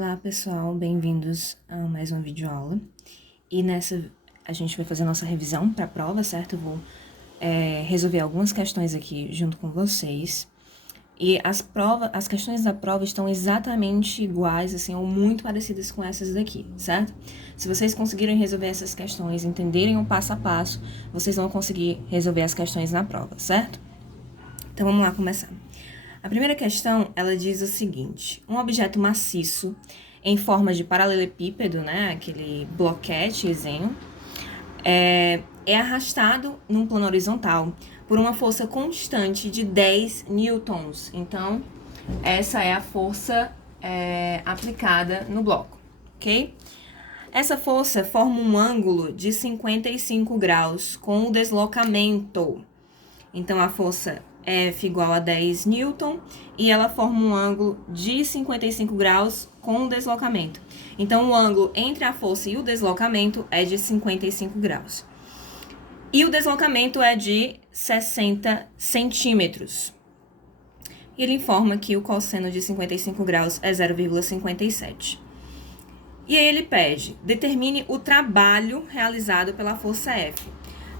Olá pessoal, bem-vindos a mais uma videoaula. E nessa a gente vai fazer a nossa revisão para a prova, certo? Eu vou resolver algumas questões aqui junto com vocês. E as questões da prova estão exatamente iguais, assim, ou muito parecidas com essas daqui, certo? Se vocês conseguirem resolver essas questões, entenderem o passo a passo, vocês vão conseguir resolver as questões na prova, certo? Então vamos lá começar. A primeira questão, ela diz o seguinte: um objeto maciço em forma de paralelepípedo, né, aquele bloquetezinho, é arrastado num plano horizontal por uma força constante de 10 newtons. Então, essa é a força aplicada no bloco, ok? Essa força forma um ângulo de 55 graus com o deslocamento. Então, a força F igual a 10 newton e ela forma um ângulo de 55 graus com o deslocamento. Então, o ângulo entre a força e o deslocamento é de 55 graus. E o deslocamento é de 60 centímetros. E ele informa que o cosseno de 55 graus é 0,57. E aí ele pede, determine o trabalho realizado pela força F.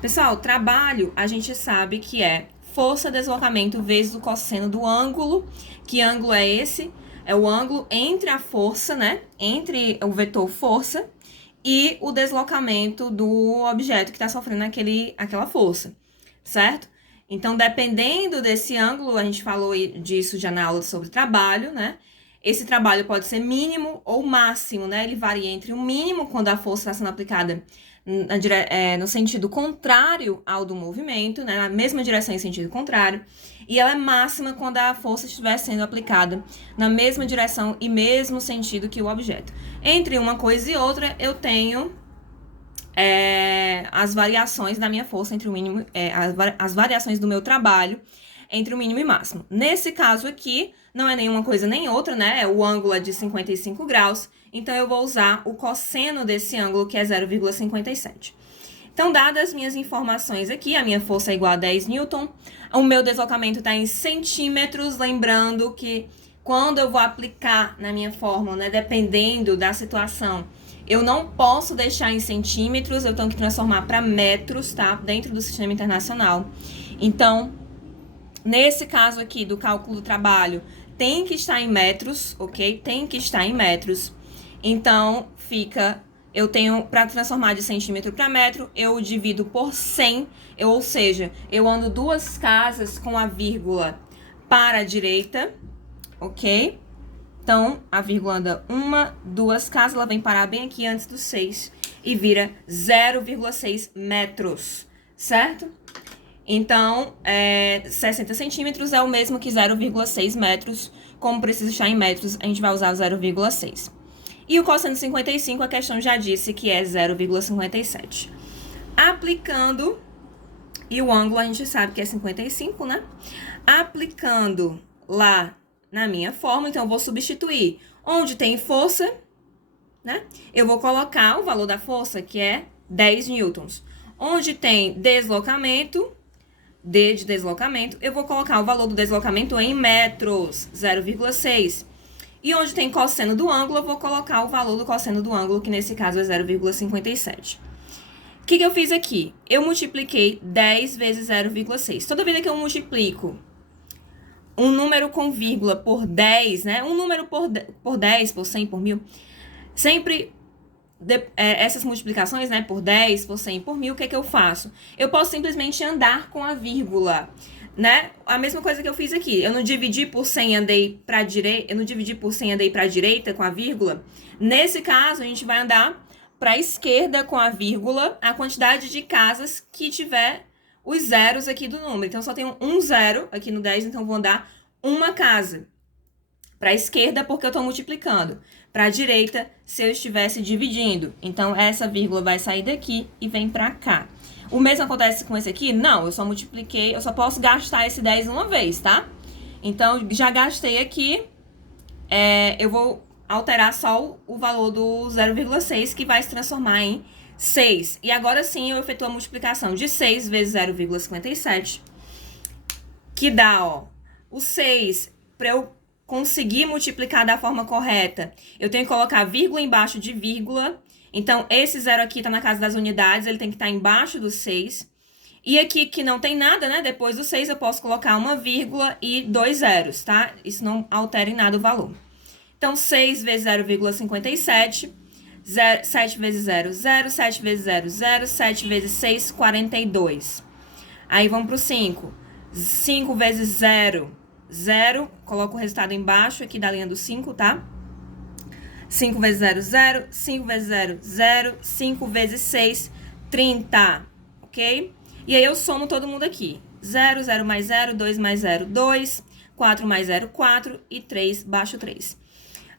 Pessoal, trabalho a gente sabe que é força deslocamento vezes o cosseno do ângulo. Que ângulo é esse? É o ângulo entre a força, né? Entre o vetor força e o deslocamento do objeto que está sofrendo aquela força, certo? Então, dependendo desse ângulo, a gente falou disso já na aula sobre trabalho, né? Esse trabalho pode ser mínimo ou máximo, né? Ele varia entre o mínimo, quando a força está sendo aplicada no sentido contrário ao do movimento, né, na mesma direção em sentido contrário, e ela é máxima quando a força estiver sendo aplicada na mesma direção e mesmo sentido que o objeto. Entre uma coisa e outra, eu tenho as variações da minha força entre o mínimo, as variações do meu trabalho entre o mínimo e máximo. Nesse caso aqui, não é nenhuma coisa nem outra, né? O ângulo é de 55 graus, então eu vou usar o cosseno desse ângulo, que é 0,57. Então, dadas as minhas informações aqui, a minha força é igual a 10 newton, o meu deslocamento está em centímetros, lembrando que quando eu vou aplicar na minha fórmula, né, dependendo da situação, eu não posso deixar em centímetros, eu tenho que transformar para metros, tá? Dentro do sistema internacional. Então, nesse caso aqui do cálculo do trabalho, tem que estar em metros, ok? Tem que estar em metros. Então, eu tenho, para transformar de centímetro para metro, eu divido por 100, ou seja, eu ando 2 casas com a vírgula para a direita, ok? Então, a vírgula anda 1, 2 casas, ela vem parar bem aqui antes do 6 e vira 0,6 metros, certo? Então, 60 centímetros é o mesmo que 0,6 metros. Como precisa estar em metros, a gente vai usar 0,6. E o cosseno de 55, a questão já disse que é 0,57. Aplicando, e o ângulo a gente sabe que é 55, né? Aplicando lá na minha fórmula, então eu vou substituir. Onde tem força, né? Eu vou colocar o valor da força, que é 10 newtons. Onde tem deslocamento, D de deslocamento, eu vou colocar o valor do deslocamento em metros, 0,6. E onde tem cosseno do ângulo, eu vou colocar o valor do cosseno do ângulo, que nesse caso é 0,57. O que eu fiz aqui? Eu multipliquei 10 vezes 0,6. Toda vida que eu multiplico um número com vírgula por 10, né? Um número por 10, por 100, por 1000, sempre essas multiplicações, né, por 10, por 100, por 1000, o que é que eu faço? Eu posso simplesmente andar com a vírgula, né? A mesma coisa que eu fiz aqui. Eu não dividi por 100 andei para direita, eu não dividi por 100 andei para direita com a vírgula. Nesse caso, a gente vai andar para a esquerda com a vírgula, a quantidade de casas que tiver os zeros aqui do número. Então, só tenho um zero aqui no 10, então vou andar uma casa. Para a esquerda, porque eu estou multiplicando. Para a direita, se eu estivesse dividindo. Então, essa vírgula vai sair daqui e vem para cá. O mesmo acontece com esse aqui? Não, eu só multipliquei, eu só posso gastar esse 10 uma vez, tá? Então, já gastei aqui, eu vou alterar só o valor do 0,6, que vai se transformar em 6. E agora sim, eu efetuo a multiplicação de 6 vezes 0,57, que dá, ó, o 6, para eu conseguir multiplicar da forma correta, eu tenho que colocar vírgula embaixo de vírgula. Então, esse zero aqui tá na casa das unidades, ele tem que estar embaixo do 6. E aqui, que não tem nada, né? Depois do 6, eu posso colocar uma vírgula e 2 zeros, tá? Isso não altera em nada o valor. Então, 6 vezes 0,57. 7 vezes 0, 0. 7 vezes 0, 0. 7 vezes 6, 42. Aí, vamos pro 5. 5 vezes 0, 0. Coloco o resultado embaixo aqui da linha do 5, tá? 5 vezes 0, 0. 5 vezes 0, 0. 5 vezes 6, 30. Ok? E aí, eu somo todo mundo aqui. 0, 0 mais 0, 2 mais 0, 2. 4 mais 0, 4. E 3, baixo 3.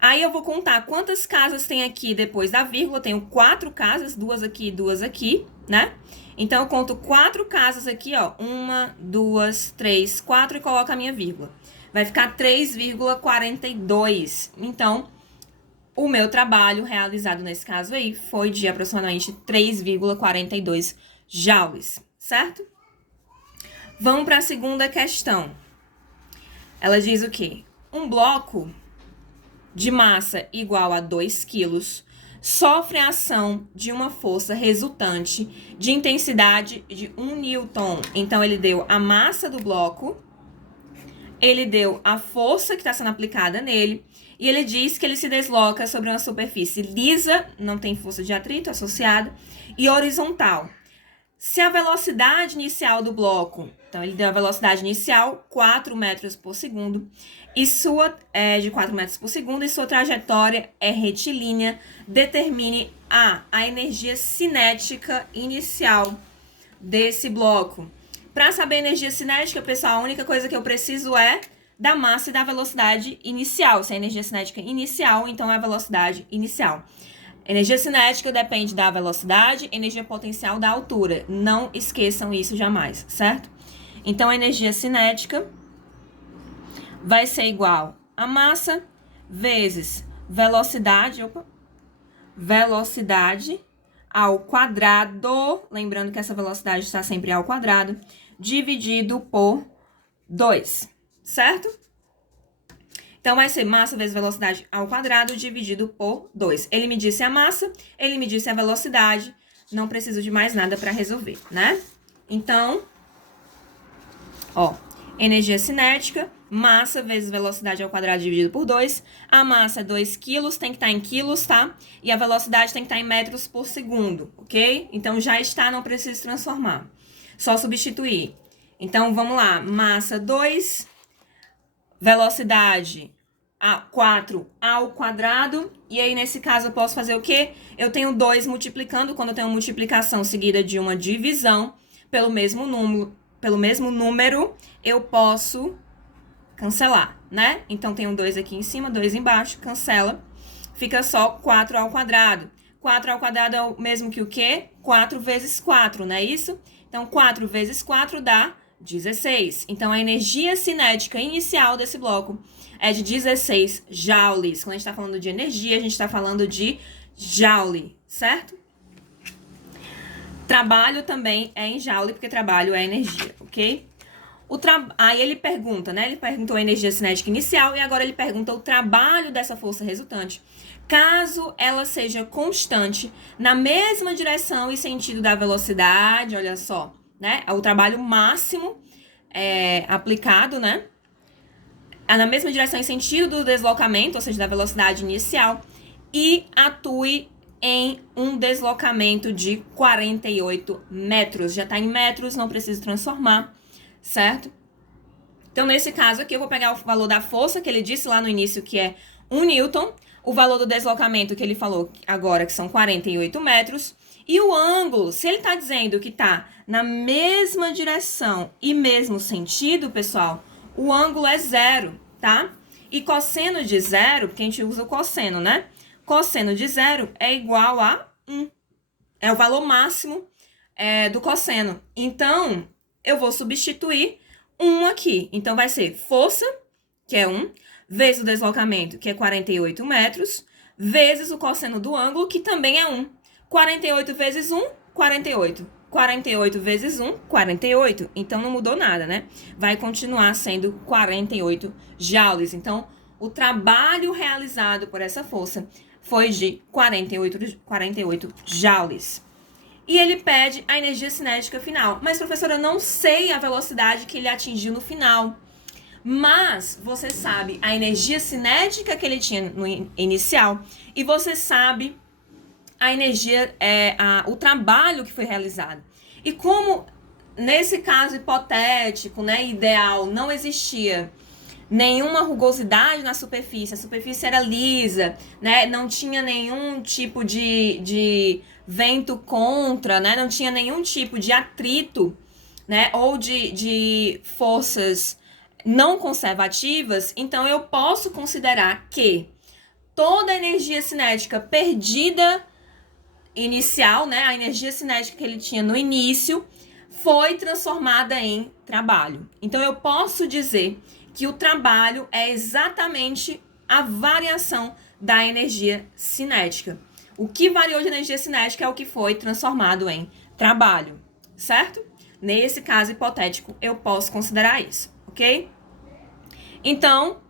Aí, eu vou contar quantas casas tem aqui depois da vírgula. Eu tenho 4 casas, 2 aqui e 2 aqui, né? Então, eu conto 4 casas aqui, ó. 1, 2, 3, 4 e coloco a minha vírgula. Vai ficar 3,42. Então, o meu trabalho realizado nesse caso aí foi de aproximadamente 3,42 joules, certo? Vamos para a segunda questão. Ela diz o quê? Um bloco de massa igual a 2 quilos sofre a ação de uma força resultante de intensidade de 1 newton. Então, ele deu a massa do bloco, ele deu a força que está sendo aplicada nele, e ele diz que ele se desloca sobre uma superfície lisa, não tem força de atrito associada, e horizontal. Se a velocidade inicial do bloco, então ele deu a velocidade inicial, 4 metros por segundo, e de 4 metros por segundo, e sua trajetória é retilínea, determine a energia cinética inicial desse bloco. Para saber a energia cinética, pessoal, a única coisa que eu preciso é da massa e da velocidade inicial. Se é a energia cinética inicial, então é a velocidade inicial. Energia cinética depende da velocidade, energia potencial da altura. Não esqueçam isso jamais, certo? Então, a energia cinética vai ser igual a massa vezes velocidade ao quadrado, lembrando que essa velocidade está sempre ao quadrado, dividido por 2, certo? Então, vai ser massa vezes velocidade ao quadrado dividido por 2. Ele me disse a massa, ele me disse a velocidade, não preciso de mais nada para resolver, né? Então, ó, energia cinética, massa vezes velocidade ao quadrado dividido por 2. A massa é 2 quilos, tem que estar em quilos, tá? E a velocidade tem que estar em metros por segundo, ok? Então, já está, não preciso transformar. Só substituir. Então, vamos lá. Massa 2, velocidade 4 ao quadrado. E aí, nesse caso, eu posso fazer o quê? Eu tenho 2 multiplicando. Quando eu tenho multiplicação seguida de uma divisão pelo mesmo número, eu posso cancelar, né? Então, tenho 2 aqui em cima, 2 embaixo, cancela. Fica só 4 ao quadrado. 4 ao quadrado é o mesmo que o quê? 4 vezes 4, não é isso? Então, 4 vezes 4 dá 16. Então, a energia cinética inicial desse bloco é de 16 joules. Quando a gente está falando de energia, a gente está falando de joule, certo? Trabalho também é em joule, porque trabalho é energia, ok? Aí ele pergunta, né? Ele perguntou a energia cinética inicial e agora ele pergunta o trabalho dessa força resultante, caso ela seja constante na mesma direção e sentido da velocidade, olha só, né? O trabalho máximo aplicado, né? Na mesma direção e sentido do deslocamento, ou seja, da velocidade inicial, e atue em um deslocamento de 48 metros. Já está em metros, não preciso transformar, certo? Então, nesse caso aqui, eu vou pegar o valor da força que ele disse lá no início, que é 1 newton, o valor do deslocamento que ele falou agora, que são 48 metros, e o ângulo, se ele está dizendo que está na mesma direção e mesmo sentido, pessoal, o ângulo é 0, tá? E cosseno de 0, porque a gente usa o cosseno, né? Cosseno de 0 é igual a 1. É o valor máximo do cosseno. Então, eu vou substituir 1 aqui. Então, vai ser força, que é 1, vezes o deslocamento, que é 48 metros, vezes o cosseno do ângulo, que também é 1. 48 vezes 1, 48. 48 vezes 1, 48. Então, não mudou nada, né? Vai continuar sendo 48 joules. Então, o trabalho realizado por essa força foi de 48 joules. E ele pede a energia cinética final. Mas, professora, eu não sei a velocidade que ele atingiu no final. Mas você sabe a energia cinética que ele tinha no inicial e você sabe a energia, o trabalho que foi realizado. E como nesse caso hipotético, né, ideal, não existia nenhuma rugosidade na superfície, a superfície era lisa, né, não tinha nenhum tipo de vento contra, né, não tinha nenhum tipo de atrito, né, ou de forças não conservativas, então eu posso considerar que toda a energia cinética perdida inicial, né, a energia cinética que ele tinha no início, foi transformada em trabalho. Então eu posso dizer que o trabalho é exatamente a variação da energia cinética. O que variou de energia cinética é o que foi transformado em trabalho, certo? Nesse caso hipotético, eu posso considerar isso, ok? Então,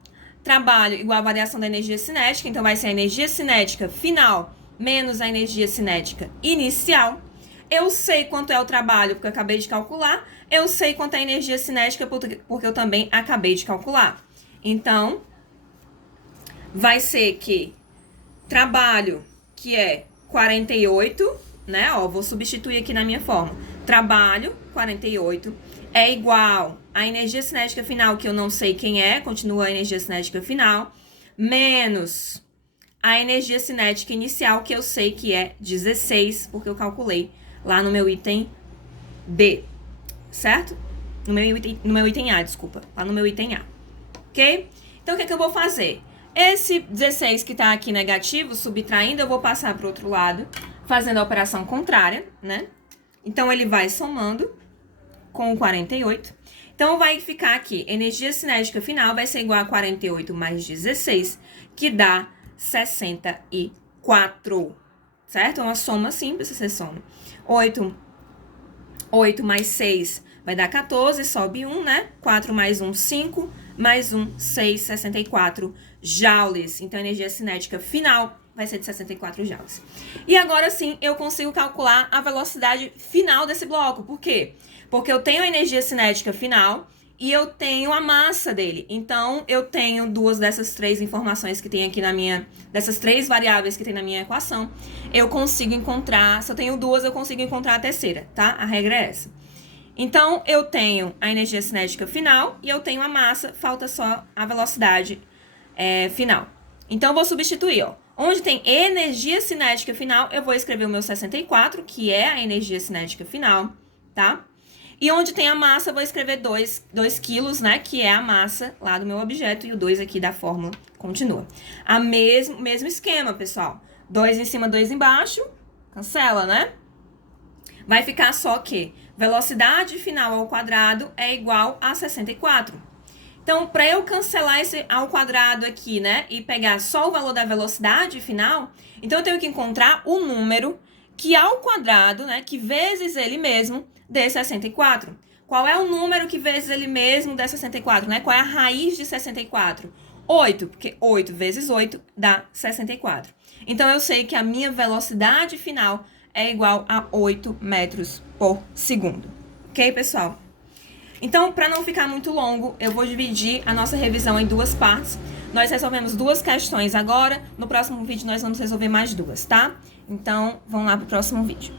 trabalho igual a variação da energia cinética, então vai ser a energia cinética final menos a energia cinética inicial. Eu sei quanto é o trabalho, porque eu acabei de calcular. Eu sei quanto é a energia cinética, porque eu também acabei de calcular. Então, vai ser que trabalho, que é 48, né? Ó, vou substituir aqui na minha forma. Trabalho, 48, é igual a energia cinética final, que eu não sei quem é, continua a energia cinética final, menos a energia cinética inicial, que eu sei que é 16, porque eu calculei lá no meu item B, certo? No meu item A, desculpa. Lá no meu item A, ok? Então, o que é que eu vou fazer? Esse 16 que tá aqui negativo, subtraindo, eu vou passar pro outro lado, fazendo a operação contrária, né? Então, ele vai somando com o 48. Então, vai ficar aqui, energia cinética final vai ser igual a 48 mais 16, que dá 64, certo? É uma soma simples, você soma. 8 mais 6 vai dar 14, sobe 1, né? 4 mais 1, 5, mais 1, 6, 64 joules. Então, a energia cinética final vai ser de 64 joules. E agora sim, eu consigo calcular a velocidade final desse bloco. Por quê? Porque eu tenho a energia cinética final e eu tenho a massa dele. Então, eu tenho duas dessas três informações que tem aqui na minha... Dessas três variáveis que tem na minha equação. Eu consigo encontrar... Se eu tenho duas, eu consigo encontrar a terceira, tá? A regra é essa. Então, eu tenho a energia cinética final e eu tenho a massa. Falta só a velocidade final. Então, eu vou substituir, ó. Onde tem energia cinética final, eu vou escrever o meu 64, que é a energia cinética final, tá? E onde tem a massa, eu vou escrever 2 quilos, né? Que é a massa lá do meu objeto. E o 2 aqui da fórmula continua. Mesmo esquema, pessoal. 2 em cima, 2 embaixo. Cancela, né? Vai ficar só que velocidade final ao quadrado é igual a 64. Então, para eu cancelar esse ao quadrado aqui, né? E pegar só o valor da velocidade final, então eu tenho que encontrar o número que ao quadrado, né? Que vezes ele mesmo dê 64. Qual é o número que vezes ele mesmo dá 64, né? Qual é a raiz de 64? 8, porque 8 vezes 8 dá 64. Então, eu sei que a minha velocidade final é igual a 8 metros por segundo. Ok, pessoal? Então, para não ficar muito longo, eu vou dividir a nossa revisão em duas partes. Nós resolvemos 2 questões agora. No próximo vídeo, nós vamos resolver mais 2, tá? Então, vamos lá pro próximo vídeo.